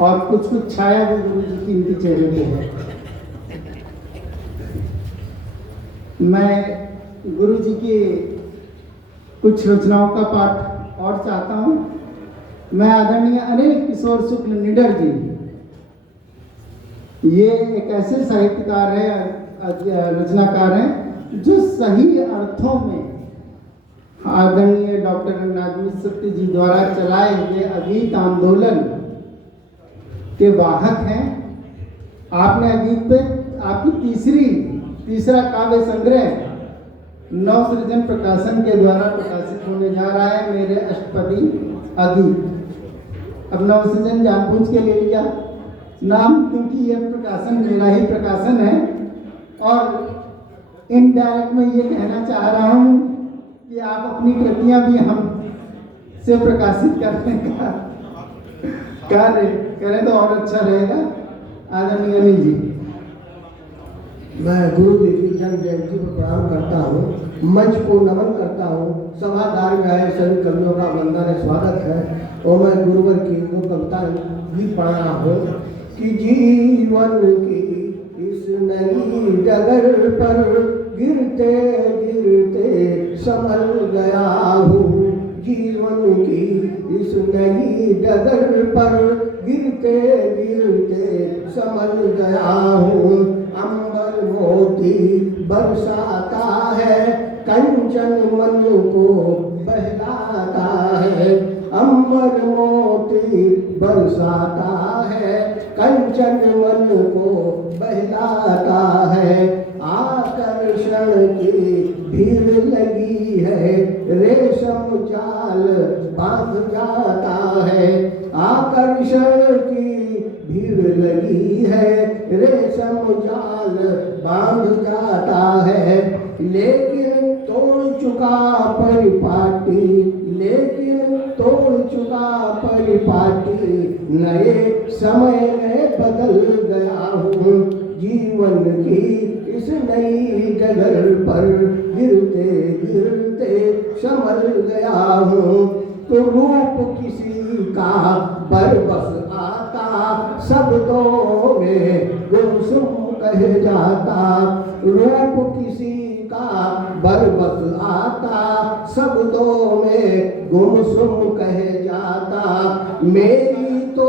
और कुछ कुछ छाया भी गुरु जी की इनके चेहरे पे है। मैं गुरु जी की कुछ रचनाओं का पाठ और चाहता हूँ। मैं आदरणीय अनिल किशोर शुक्ल निडर जी, ये एक ऐसे साहित्यकार है, रचनाकार हैं जो सही अर्थों में आदरणीय डॉक्टर नागमित सत्य जी द्वारा चलाए हुए अगीत आंदोलन के वाहक हैं। आपने अगीत पे आपकी तीसरा काव्य संग्रह नव सृजन प्रकाशन के द्वारा प्रकाशित होने जा रहा है, मेरे अष्टपदी अगीत। अब नव सृजन जानबूझ के ले लिया नाम, क्योंकि यह प्रकाशन मेरा ही प्रकाशन है और इनडायरेक्ट में ये कहना चाह रहा हूँ कि आप अपनी कृतियां भी हम से प्रकाशित करने का कार्य करें तो और अच्छा रहेगा। आदरणीय अनिल जी, मैं गुरुदेव की जन्म जयंती को प्रणाम करता हूँ, मंच को नमन करता हूँ। सभागार में आए सभी कवियों का वंदन स्वागत है। और मैं गुरुवर की दो कविताएं भी पढ़ रहा हूँ कि जीवन की इस नई डगर पर गिरते गिरते संभल गया हूँ। जीवन की इस नई डगर पर गिरते गिरते संभल गया हूँ। अंबर मोती बरसाता है, कंचन मन को बहलाता है। अंबर मोती बरसाता है, कंचन मन को बहलाता है। आकर्षण की भीड़ लगी है, रेशम जाल बांध जाता है। आकर्षण की भीड़ लगी है, रेशम जाल बांध जाता है। लेकिन तोड़ चुका परिपाटी, लेकिन तोड़ चुका परिपाटी, नए समय में बदल गया हूँ। जीवन की इस नई डगर पर गिरते गिरते संभल गया हूँ। तो रूप किसी का बरबस आता, शब्दों में गुमसुम कह जाता। रूप किसी का बरबस आता, शब्दों में गुमसुम कह जाता। मेरी तो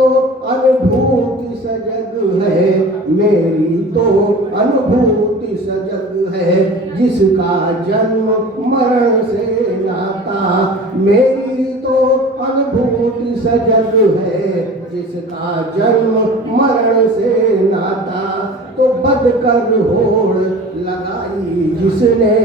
अनुभूति सजग है, मेरी तो अनुभूति सजग है, जिसका जन्म मरण से नाता। मेरी तो अनुभूति सजग है, जिसका जन्म मरण से नाता। तो बदकर होड़ लगाई जिसने,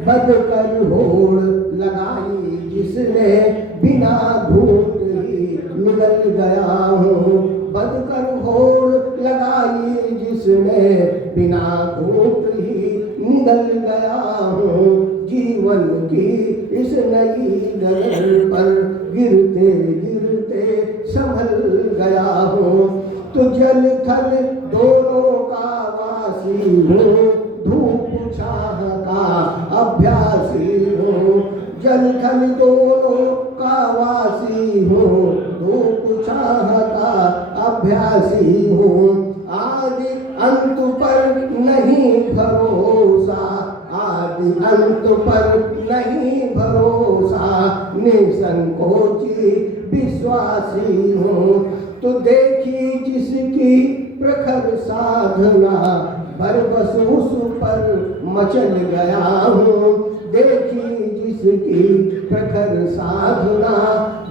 बदकर होड़ लगाई जिसने, बिना घूट ही निकल गया हूँ। बदकर होड़ लगाई जिसने, बिना घूट ही निकल गया हूँ। जीवन की इस नई डगर पर गिरते गिरते संभल गया हूँ। तो जल थल दोनों का वासी हूँ, धूप छाह का अभ्यासी हूँ। जल थल दोनों का वासी हूँ, धूप छाह का अभ्यासी हूँ। आदि अंत पर नहीं भरोसा, आदि अंत पर नहीं भरोसा, निसंकोची विश्वासी हूँ। तो देखी जिसकी प्रखर साधना, बरबस उस पर मचल गया हूँ। देखी जिसकी प्रखर साधना,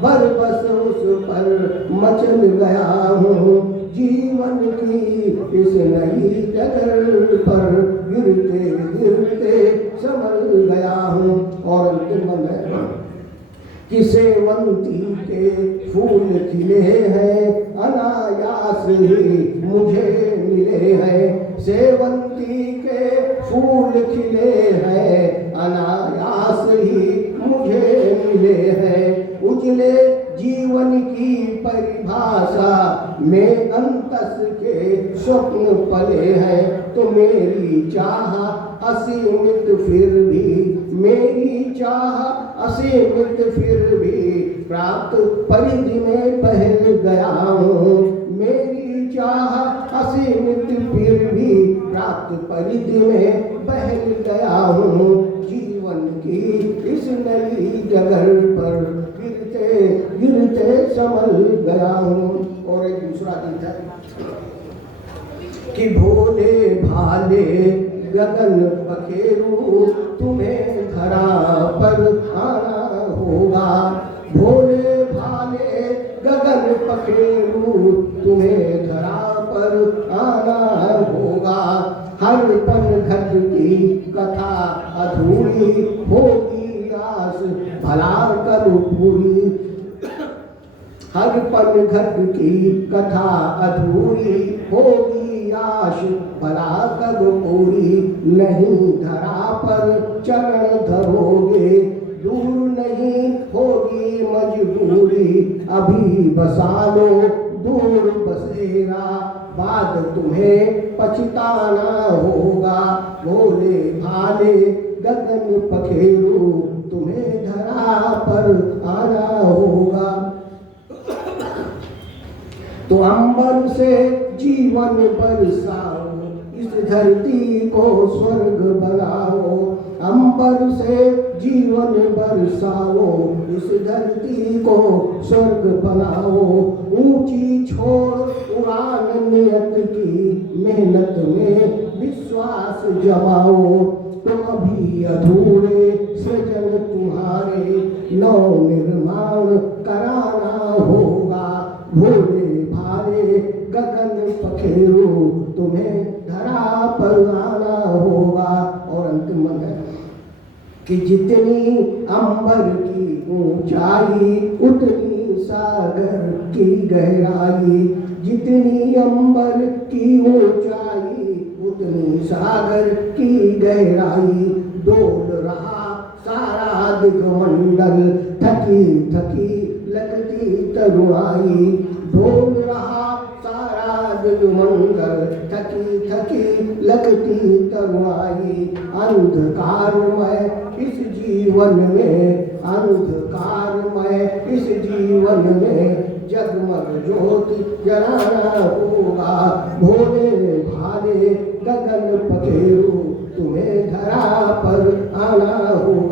बरबस उस पर मचल गया हूँ। जीवन की इस नई डगर पर गिरते गिरते संभल गया हूँ। और अंतिम बंद है कि सेवंती के फूल खिले हैं, अनायास ही मुझे मिले हैं। सेवंती के फूल खिले हैं, अनायास ही मुझे मिले हैं। उजले जीवन की परिभाषा में अंतस के स्वप्न पले हैं। तो मेरी चाह असीमित फिर भी, मेरी चाह असीमित फिर भी, प्राप्त परिधि में पहल गया हूँ। मेरी चाह असीमित फिर भी प्राप्त परिधि में बहल गया हूँ। जीवन की इस नई जगह पर गिरते गिरते संभल गया हूँ। और एक दूसरा गीत है कि भोले भाले गगन पखेरू तुम्हें धरा पर आना होगा। भोले भाले गगन पखेरू तुम्हें धरा पर आना होगा। हर पल घट की कथा अधूरी होगी आस भला कब पूरी। हर पल घट की कथा अधूरी होगी आश भला कब पूरी। नहीं धरा पर चरण धरोगे दूर नहीं होगी मजबूरी। अभी बसा लो दूर बसेरा बाद तुम्हें पछताना होगा। भोले भाले गगन पखेरू तुम्हें धरा पर आना होगा। तो अंबर से जीवन बरसाओ इस धरती को स्वर्ग बनाओ। अंबर से जीवन बरसाओ इस धरती को स्वर्ग बनाओ। ऊंची छोड़ उड़ान नियत की मेहनत में विश्वास जमाओ। तो अभी अधूरे सृजन तुम्हारे नव निर्माण कराना होगा। भोले भाले गगन पखेरू तुम्हें धरा पर आना होगा। और अंतिम मन है कि जितनी अंबर की ऊंचाई उतनी सागर की गहराई। जितनी अंबर की ऊंचाई उतनी सागर की गहराई। डोल रहा सारा दिगमंडल थकी थकी लगती तरुणाई। डोल रहा सारा दिगमंडल थकी थकी लगती तरुणाई। अंधकारमय इस जीवन में अंधकारमय इस जीवन में जगमग ज्योति जलाना होगा। भोले भाले गगन पखेरू तुम्हें धरा पर आना होगा।